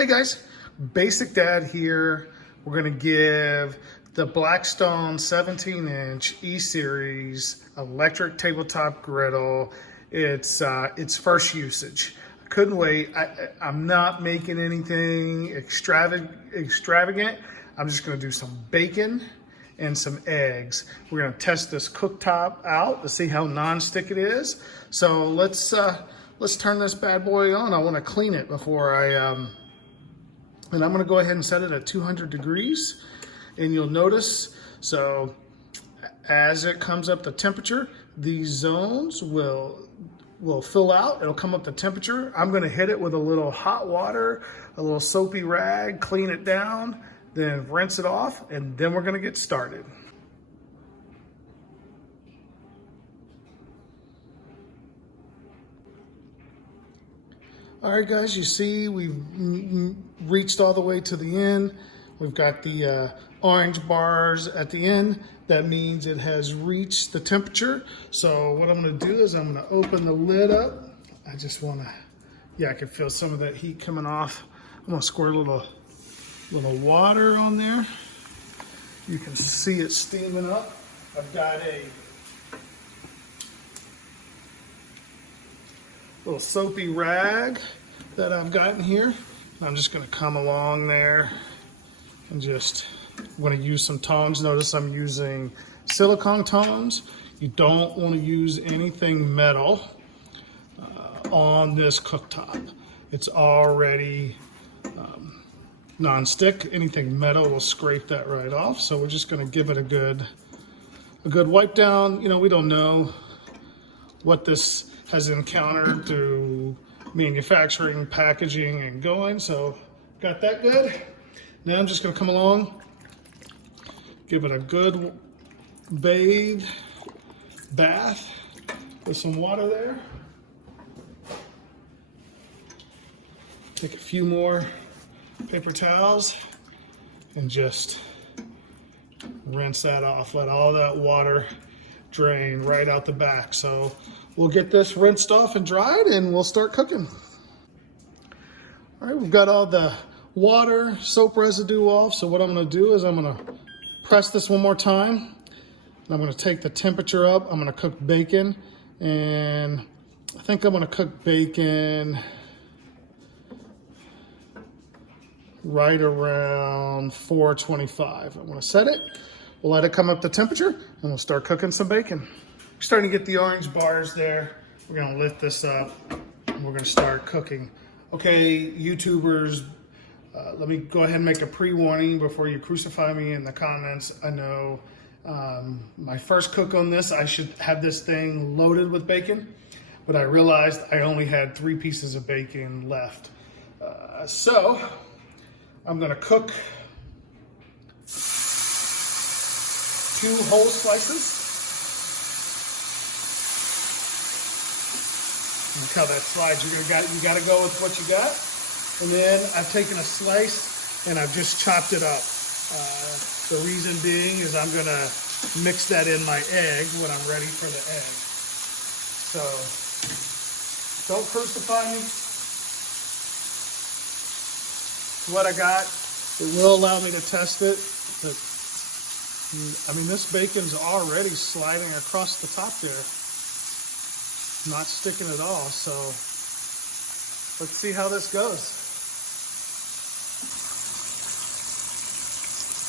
Hey guys, Basic Dad here. We're gonna give the Blackstone 17-inch E-Series electric tabletop griddle its first usage. I couldn't wait. I'm not making anything extravagant. I'm just gonna do some bacon and some eggs. We're gonna test this cooktop out to see how non-stick it is. So let's turn this bad boy on. I wanna clean it before and I'm gonna go ahead and set it at 200 degrees. And you'll notice, so as it comes up the temperature, these zones will fill out. It'll come up the temperature. I'm gonna hit it with a little hot water, a little soapy rag, clean it down, then rinse it off, and then we're gonna get started. All right, guys, you see we've reached all the way to the end. We've got the orange bars at the end. That means it has reached the temperature. So what I'm gonna do is I'm gonna open the lid up. I just wanna, I can feel some of that heat coming off. I'm gonna squirt a little water on there. You can see it steaming up. I've got a little soapy rag that I've gotten here. I'm just gonna come along there and I'm gonna use some tongs. Notice I'm using silicone tongs. You don't wanna use anything metal on this cooktop. It's already non-stick. Anything metal will scrape that right off. So we're just gonna give it a good wipe down. You know, we don't know what this has encountered through manufacturing, packaging, and going. So got that good. Now I'm just gonna come along, give it a good bath with some water there. Take a few more paper towels and just rinse that off. Let all that water drain right out the back. So we'll get this rinsed off and dried and we'll start cooking. All right, we've got all the water, soap residue off. So what I'm gonna do is I'm gonna press this one more time. And I'm gonna take the temperature up. I'm gonna cook bacon, and I think I'm gonna cook bacon right around 425. I'm gonna set it. We'll let it come up to temperature and we'll start cooking some bacon. We're starting to get the orange bars there. We're gonna lift this up and we're gonna start cooking. Okay, YouTubers, let me go ahead and make a pre-warning before you crucify me in the comments. I know my first cook on this, I should have this thing loaded with bacon, but I realized I only had 3 pieces of bacon left. So I'm gonna cook 2 whole slices. Look how that slides. You gotta go with what you got. And then I've taken a slice and I've just chopped it up. The reason being is I'm gonna mix that in my egg when I'm ready for the egg. So don't crucify me. What I got, it will allow me to test it. But I mean, this bacon's already sliding across the top there. Not sticking at all, so let's see how this goes.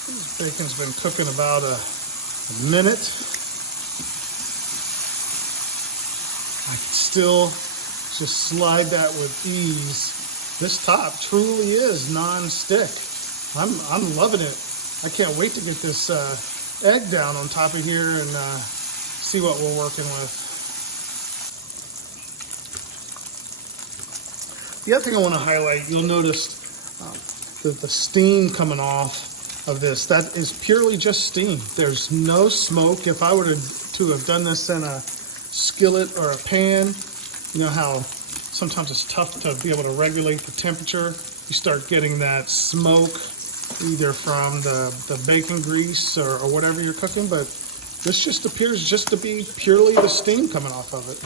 This bacon's been cooking about a minute. I can still just slide that with ease. This top truly is non-stick. I'm loving it. I can't wait to get this egg down on top of here and see what we're working with. The other thing I want to highlight, you'll notice that the steam coming off of this, that is purely just steam. There's no smoke. If I were to have done this in a skillet or a pan, you know how sometimes it's tough to be able to regulate the temperature. You start getting that smoke either from the bacon grease or whatever you're cooking, but this just appears just to be purely the steam coming off of it.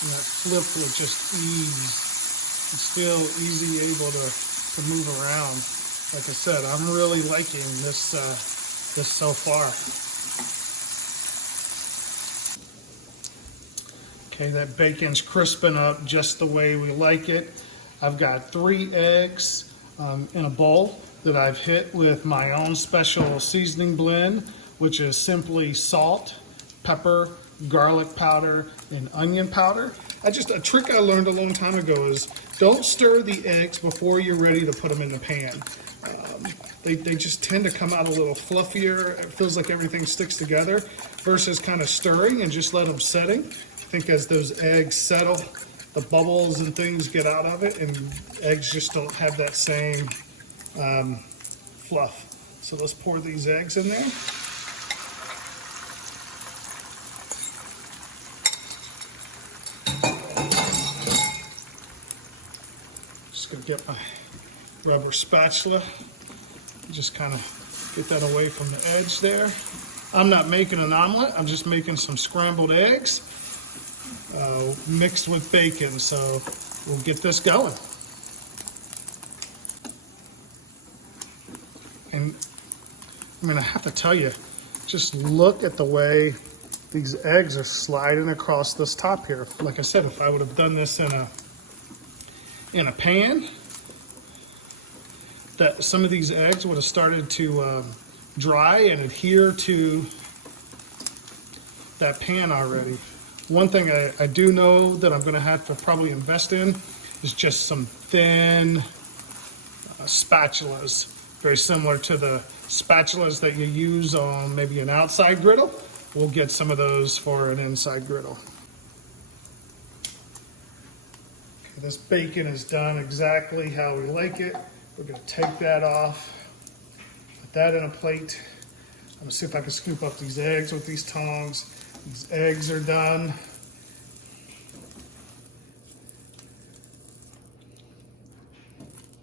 And that flip with just ease. It's still easy, able to move around. Like I said, I'm really liking this this so far. Okay, that bacon's crisping up just the way we like it. I've got 3 eggs in a bowl that I've hit with my own special seasoning blend, which is simply salt, pepper, garlic powder, and onion powder. A trick I learned a long time ago is don't stir the eggs before you're ready to put them in the pan. They just tend to come out a little fluffier. It feels like everything sticks together versus kind of stirring and just let them setting. I think as those eggs settle, the bubbles and things get out of it, and eggs just don't have that same fluff. So let's pour these eggs in there. Just gonna get my rubber spatula, just kind of get that away from the edge there. I'm not making an omelet, I'm just making some scrambled eggs mixed with bacon, so we'll get this going. And I mean, I have to tell you, just look at the way these eggs are sliding across this top here. Like I said, if I would have done this in a pan, that some of these eggs would have started to dry and adhere to that pan already. One thing I do know that I'm going to have to probably invest in is just some thin spatulas, very similar to the spatulas that you use on maybe an outside griddle. We'll get some of those for an inside griddle. Okay, this bacon is done exactly how we like it. We're going to take that off, put that in a plate. I'm going to see if I can scoop up these eggs with these tongs. These eggs are done.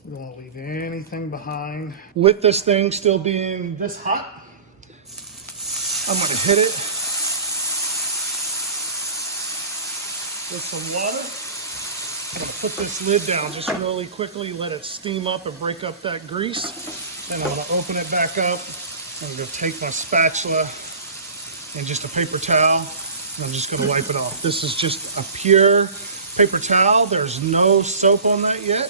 We don't want to leave anything behind. With this thing still being this hot, I'm going to hit it with some water. I'm going to put this lid down just really quickly, let it steam up and break up that grease. Then I'm going to open it back up. I'm going to take my spatula and just a paper towel, and I'm just going to wipe it off. This is just a pure paper towel. There's no soap on that yet.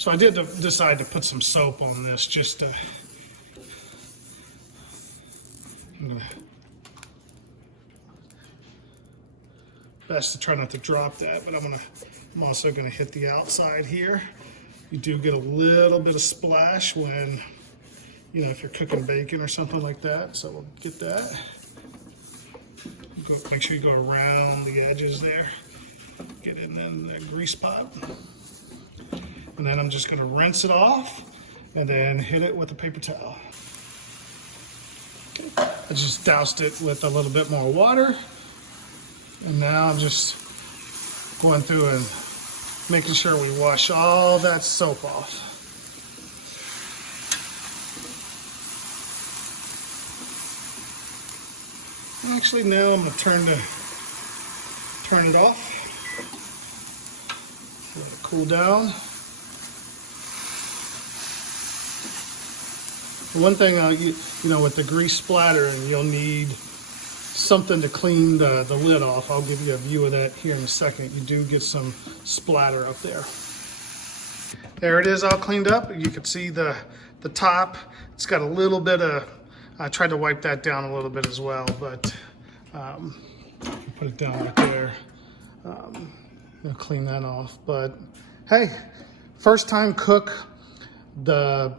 So I did decide to put some soap on this, just to, best to try not to drop that, but I'm also gonna hit the outside here. You do get a little bit of splash when, you know, if you're cooking bacon or something like that, so we'll get that. Make sure you go around the edges there. Get in the grease pot. And then I'm just gonna rinse it off and then hit it with a paper towel. I just doused it with a little bit more water. And now I'm just going through and making sure we wash all that soap off. Actually, now I'm going to turn it off. Let it cool down. One thing, you know, with the grease splattering, you'll need something to clean the lid off. I'll give you a view of that here in a second. You do get some splatter up there. There it is, all cleaned up. You can see the top. It's got a little bit of, I tried to wipe that down a little bit as well, but put it down right there. I'll clean that off. But hey, first time cook, the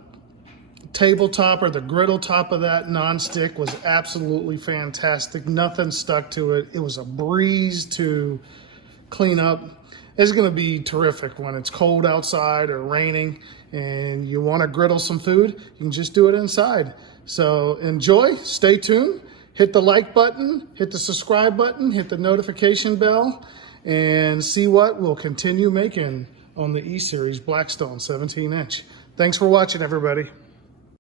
tabletop or the griddle top of that nonstick was absolutely fantastic. Nothing stuck to it. It was a breeze to clean up. It's going to be terrific when it's cold outside or raining and you want to griddle some food. You can just do it inside. So enjoy, stay tuned, hit the like button, hit the subscribe button, hit the notification bell, and see what we'll continue making on the E-Series Blackstone 17-inch. Thanks for watching, everybody.